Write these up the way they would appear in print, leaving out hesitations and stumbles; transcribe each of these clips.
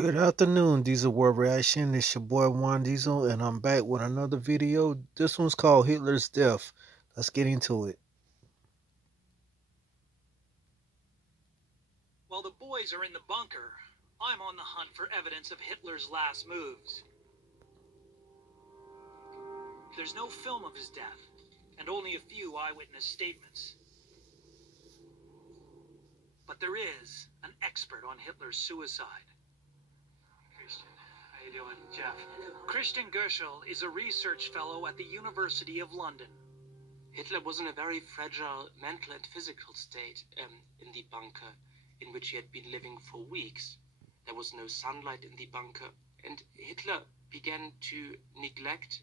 Good afternoon, Diesel World Reaction. It's your boy Juan Diesel, and I'm back with another video. This one's called Hitler's Death. Let's get into it. While the boys are in the bunker, I'm on the hunt for evidence of Hitler's last moves. There's no film of his death, and only a few eyewitness statements. But there is an expert on Hitler's suicide. Christian, how you doing? Jeff. Christian Goeschel is a research fellow at the University of London. Hitler was in a very fragile mental and physical state in the bunker, in which he had been living for weeks. There was no sunlight in the bunker, and Hitler began to neglect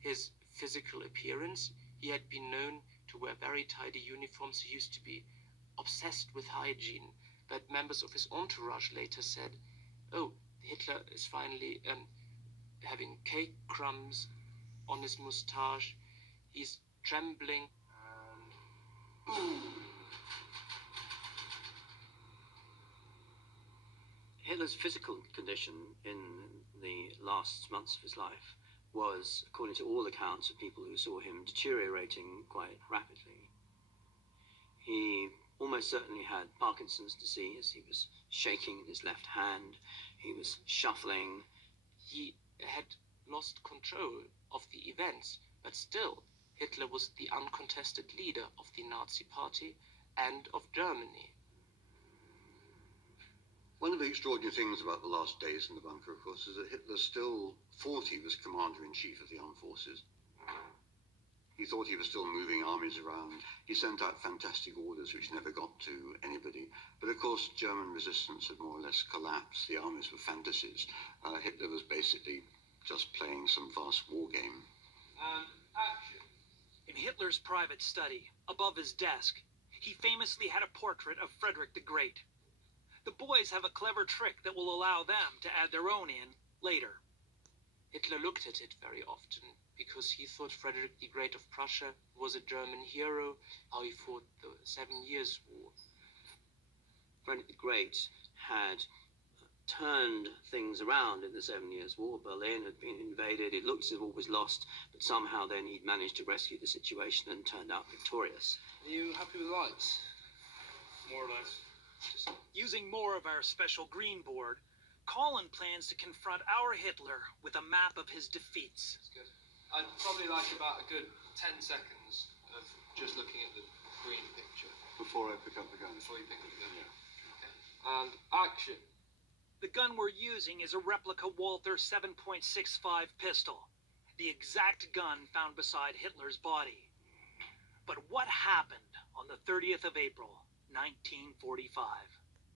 his physical appearance. He had been known to wear very tidy uniforms. He used to be obsessed with hygiene, but members of his entourage later said, "Oh, Hitler is finally having cake crumbs on his mustache. He's trembling." Hitler's physical condition in the last months of his life was, according to all accounts of people who saw him, deteriorating quite rapidly. He almost certainly had Parkinson's disease. He was shaking in his left hand. He was shuffling. He had lost control of the events, but still, Hitler was the uncontested leader of the Nazi Party and of Germany. One of the extraordinary things about the last days in the bunker, of course, is that Hitler still thought he was commander-in-chief of the armed forces. He thought he was still moving armies around. He sent out fantastic orders which never got to anybody. But of course, German resistance had more or less collapsed. The armies were fantasies. Hitler was basically just playing some vast war game. And action. In Hitler's private study, above his desk, he famously had a portrait of Frederick the Great. The boys have a clever trick that will allow them to add their own in later. Hitler looked at it very often because he thought Frederick the Great of Prussia was a German hero, how he fought the 7 Years' War. Frederick the Great had turned things around in the 7 Years' War. Berlin had been invaded. It looked as if all was lost, but somehow then he'd managed to rescue the situation and turned out victorious. Are you happy with the lights? More or less. Using more of our special green board, Colin plans to confront our Hitler with a map of his defeats. That's good. I'd probably like about a good 10 seconds of just looking at the green picture. Before I pick up the gun. Before you pick up the gun. Yeah. Okay. And action. The gun we're using is a replica Walther 7.65 pistol, the exact gun found beside Hitler's body. But what happened on the 30th of April, 1945?